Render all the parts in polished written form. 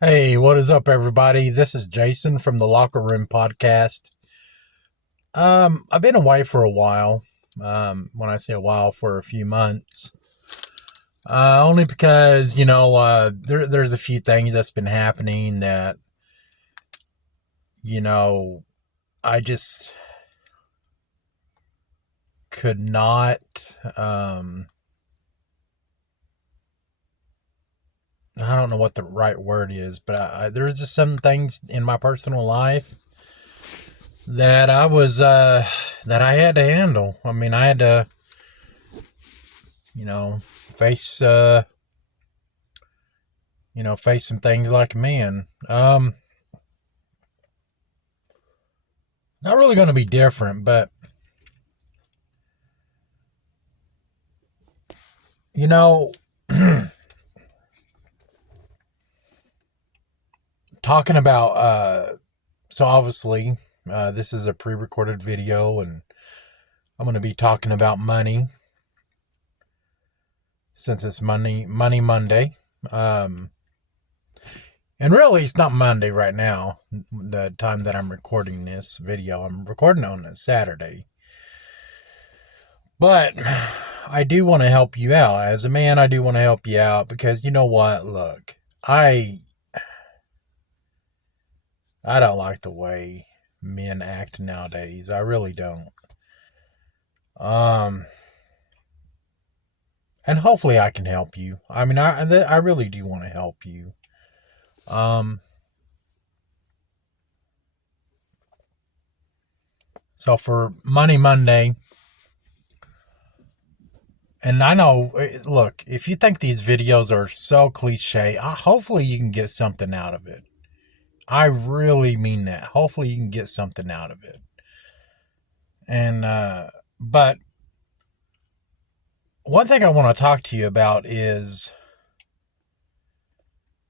Hey, what is up, everybody? This is Jason from the Locker Room Podcast. I've been away for a while. When I say a while, for a few months. Only because there's a few things that's been happening that you know I just could not. I don't know what the right word is, but there's just some things in my personal life that that I had to handle. I mean, I had to, face face some things like a man. Not really going to be different, but you know, talking about so obviously this is a pre-recorded video, and I'm going to be talking about money since it's Money Monday. And really, it's not Monday right now, the time that I'm recording this video. I'm recording on a Saturday. But I do want to help you out. As a man, I do want to help you out because you know what? Look, I don't like the way men act nowadays. I really don't. And hopefully I can help you. I mean, I really do want to help you. So for Money Monday, and I know, look, if you think these videos are so cliche, hopefully you can get something out of it. I really mean that. Hopefully you can get something out of it. And, but one thing I want to talk to you about is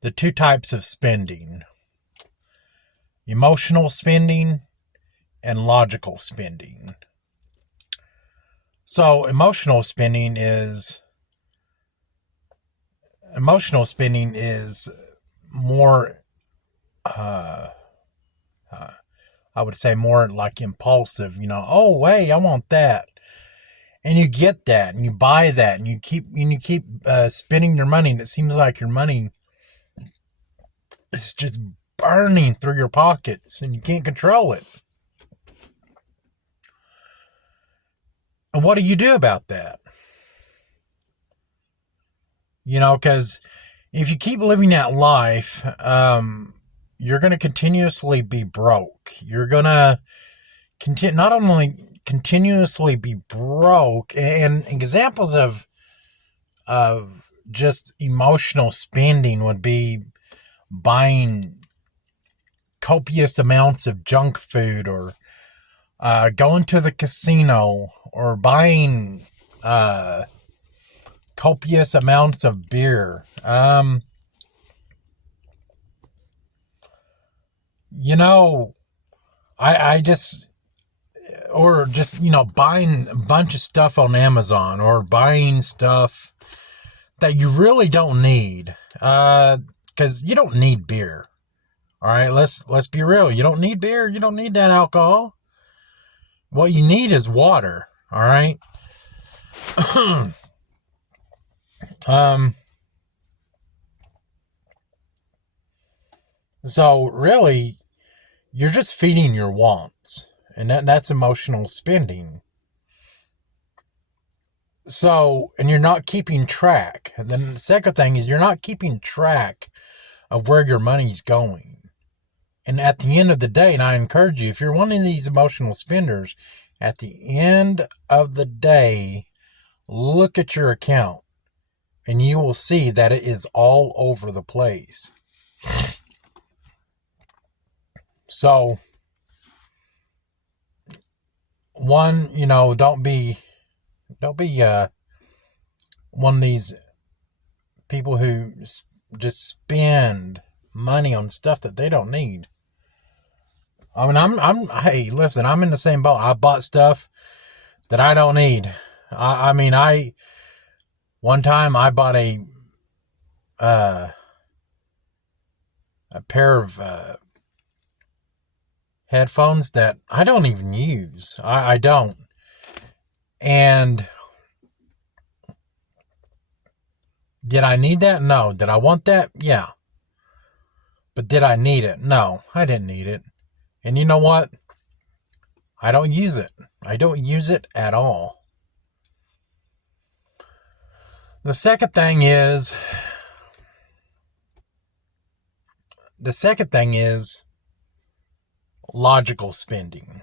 the two types of spending: emotional spending and logical spending. So emotional spending is more, I would say more like impulsive, oh, hey, I want that. And you get that and you buy that and you keep spending your money, and it seems like your money is just burning through your pockets and you can't control it. And what do you do about that? Because if you keep living that life, you're going to continuously be broke. You're going to not only continuously be broke, and examples of just emotional spending would be buying copious amounts of junk food, or going to the casino, or buying copious amounts of beer. I just, or just, buying a bunch of stuff on Amazon, or buying stuff that you really don't need. Because you don't need beer. All right, let's be real. You don't need beer. You don't need that alcohol. What you need is water. All right. So really, you're just feeding your wants, and that's emotional spending. So, and you're not keeping track. And then the second thing is you're not keeping track of where your money's going. And at the end of the day, and I encourage you, if you're one of these emotional spenders, at the end of the day, look at your account and you will see that it is all over the place. So, one, don't be one of these people who just spend money on stuff that they don't need. I mean, hey, listen, I'm in the same boat. I bought stuff that I don't need. One time I bought pair of headphones that I don't even use. I don't. And did I need that? No. Did I want that? Yeah. But did I need it? No, I didn't need it. And you know what? I don't use it. I don't use it at all. The second thing is logical spending.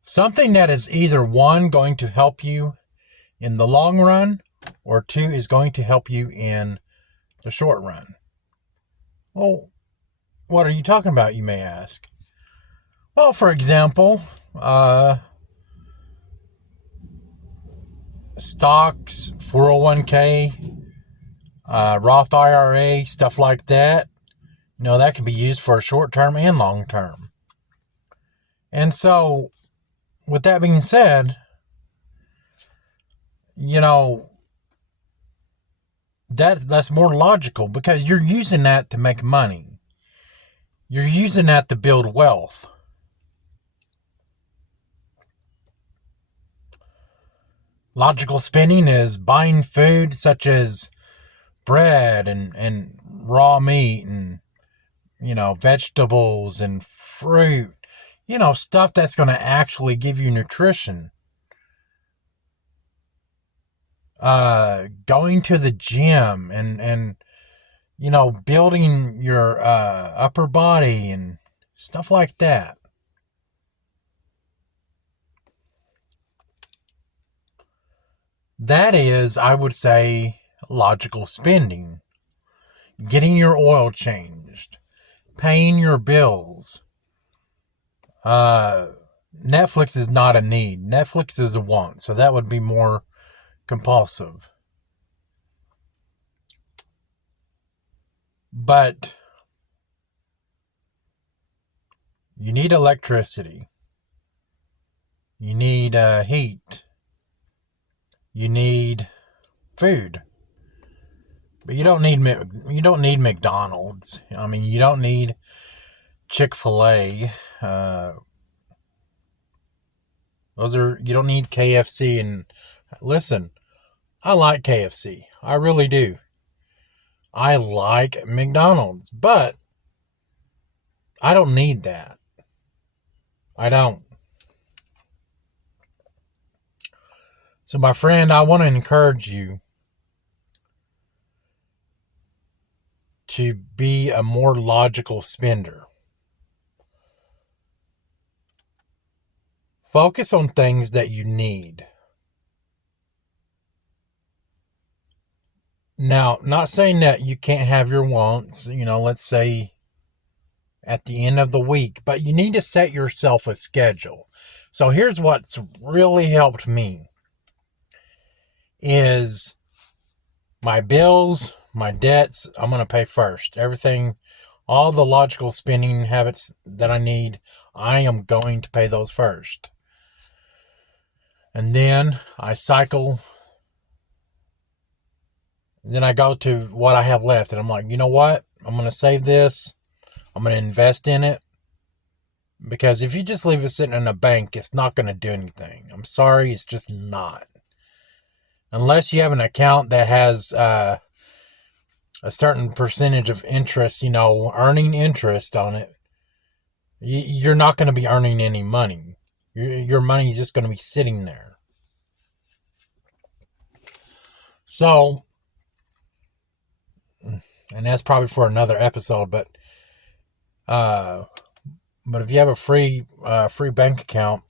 Something that is either one, going to help you in the long run, or two, is going to help you in the short run. Well, what are you talking about, you may ask? Well, for example, stocks, 401k, Roth IRA, stuff like that. That can be used for short term and long term. And so, with that being said, that's more logical, because you're using that to make money. You're using that to build wealth. Logical spending is buying food such as bread and raw meat and, vegetables and fruit, stuff that's going to actually give you nutrition. Going to the gym and building your upper body and stuff like that. That is, I would say, logical spending. Getting your oil changed. Paying your bills. Netflix is not a need. Netflix is a want. So that would be more compulsive. But you need electricity. You need heat. You need food. But you don't need McDonald's. You don't need Chick-fil-A. You don't need KFC. And listen, I like KFC. I really do. I like McDonald's, but I don't need that. I don't. So, my friend, I want to encourage you to be a more logical spender. Focus on things that you need. Now, not saying that you can't have your wants, let's say at the end of the week, but you need to set yourself a schedule. So here's what's really helped me is my bills, my debts, I'm going to pay first. Everything, all the logical spending habits that I need, I am going to pay those first. And then I cycle. Then I go to what I have left. And I'm like, you know what? I'm going to save this. I'm going to invest in it. Because if you just leave it sitting in a bank, it's not going to do anything. I'm sorry, it's just not. Unless you have an account that has a certain percentage of interest, earning interest on it, you're not going to be earning any money. Your money is just going to be sitting there. So, and that's probably for another episode, but if you have a free bank account,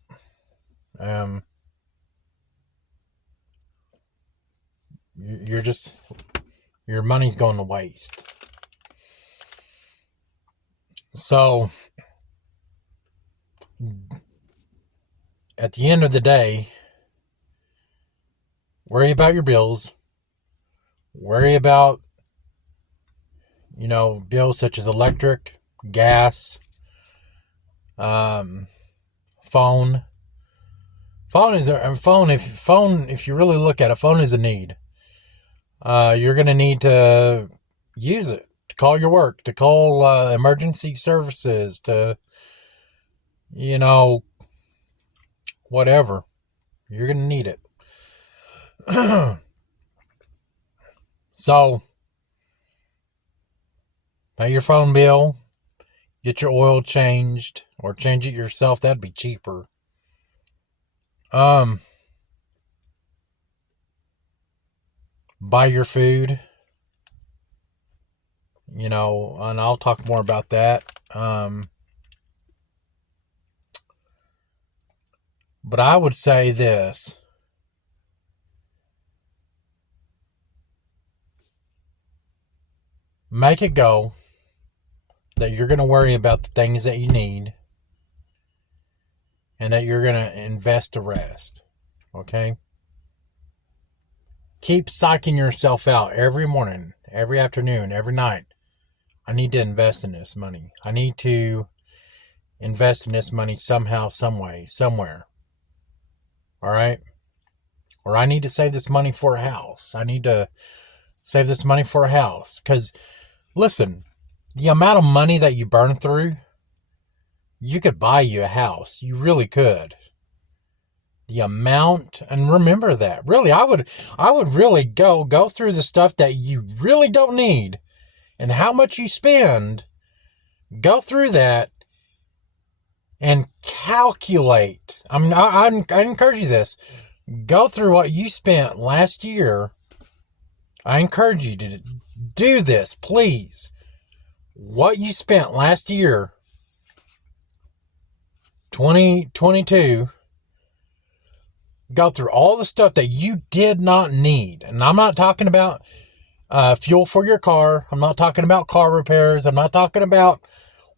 your money's going to waste. So, at the end of the day, worry about your bills. Worry about, bills such as electric, gas, phone. If you really look at it, phone is a need. You're going to need to use it to call your work, to call emergency services, to, whatever. You're going to need it. So, pay your phone bill, get your oil changed, or change it yourself. That'd be cheaper. Buy your food, and I'll talk more about that. But I would say this. Make it go that you're going to worry about the things that you need and that you're going to invest the rest. Okay? Keep psyching yourself out every morning, every afternoon, every night. I need to invest in this money. I need to invest in this money somehow, some way, somewhere. All right? Or I need to save this money for a house. I need to save this money for a house. Because, listen, the amount of money that you burn through, you could buy you a house. You really could. The amount, and remember that. Really, I would really go through the stuff that you really don't need and how much you spend. Go through that and calculate. I encourage you this. Go through what you spent last year. I encourage you to do this, please. What you spent last year, 2022, go through all the stuff that you did not need. And I'm not talking about fuel for your car. I'm not talking about car repairs. I'm not talking about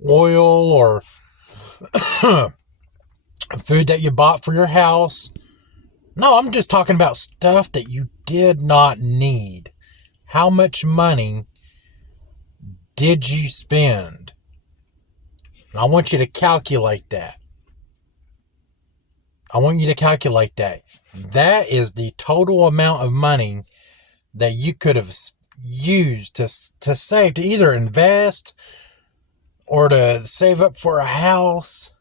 oil or food that you bought for your house. No, I'm just talking about stuff that you did not need. How much money did you spend? And I want you to calculate that. I want you to calculate that. That is the total amount of money that you could have used to save, to either invest or to save up for a house.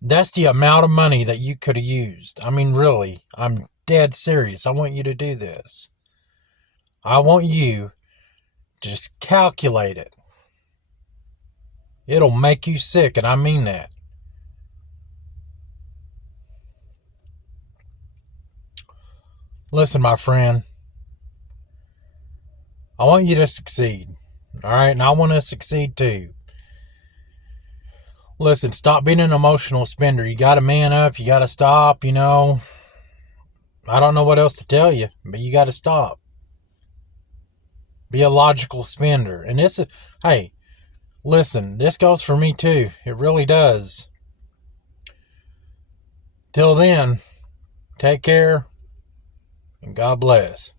That's the amount of money that you could have used. I mean, really, I'm dead serious. I want you to do this. I want you to just calculate it. It'll make you sick, and I mean that. Listen, my friend, I want you to succeed. All right, and I want to succeed too. Listen, stop being an emotional spender. You got to man up. You got to stop, I don't know what else to tell you, but you got to stop. Be a logical spender. And hey, listen, this goes for me too. It really does. Till then, take care and God bless.